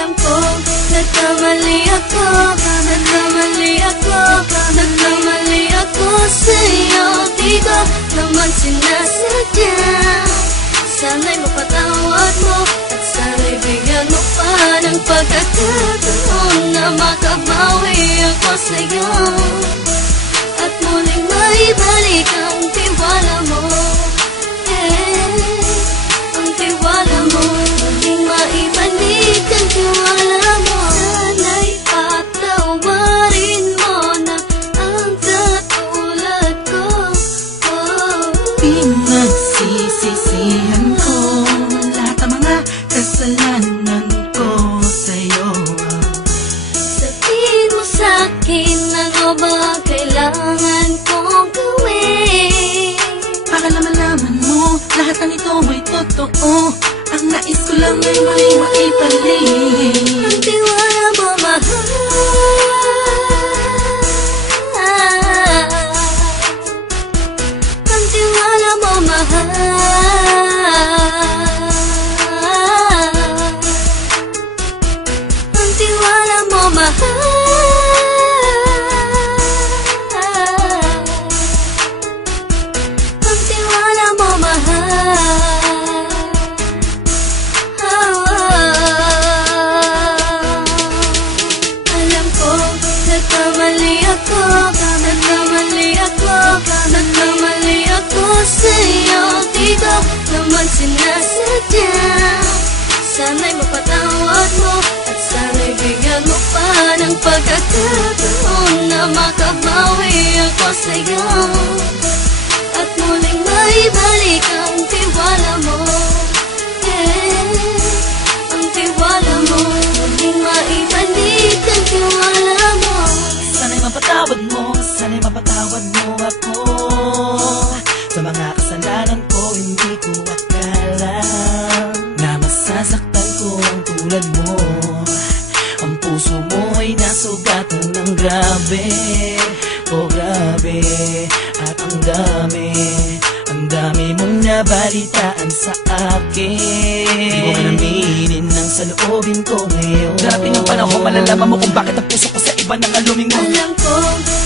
Alam ko, nagkamali ako, nagkamali ako, nagkamali ako sa'yo. Di ko naman sinasadya. Sana'y mapatawad mo at sana'y bigyan mo pa ng pagkakataon na makabawi ako sa'yo at muling maibalik ang tiwala mo. Ang tiwala mo, muling maibalik ang tiwala mo. Sana'y patawarin mo na ang katulad ko. Pinagsisisihan ko lahat ng mga kasalanan ko sa'yo. Sabihin mo sa'kin ano ba kailangan kong gawin Para malaman mo lahat ng ito ay totoo. Ang nais ko lang ay maibalik ang tiwala mo, mahal. Ang tiwala mo, mahal. Ang tiwala mo, mahal. Ang tiwala mo, mahal. Alam ko, nagkamali ako, nagkamali ako, nagkamali ako sa'yo. Di ko naman sinasadya. Sana'y mapatawad mo at sana'y bigyan mo pa ng pagkakataon na makabawi ako sa'yo at muling maibalik ang tiwala mo. Ang tiwala mo, muling maibalik ang tiwala mo. Sana'y mapatawad mo, sana'y mapatawad mo ako sa mga kasalanan ko. Hindi ko akala na masasaktan ko ang tulad mo. Ang puso mo ay nasugatan ng grabe, oh grabe. At ang dami mong nabalitaan sa akin. Di mo ka naminin ng saloobin ko ngayon. Darating ang panahon, malalaman mo kung bakit ang puso ko sa iba nang alumingon. Alam ko,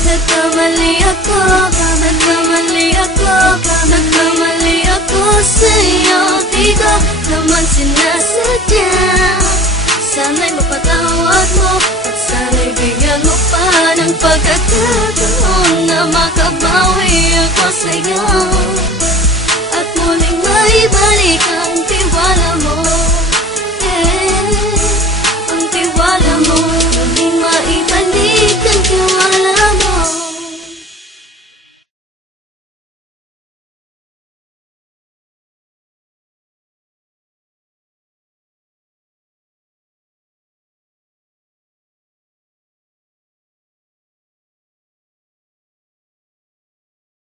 nagkamali ako, nagkamali ako, nagkamali ako sa'yo. Di ko naman sinasadya. Sana'y mapatawad mo at sana'y bigyan mo pa ng pagkakataon na makabawi ako sa'yo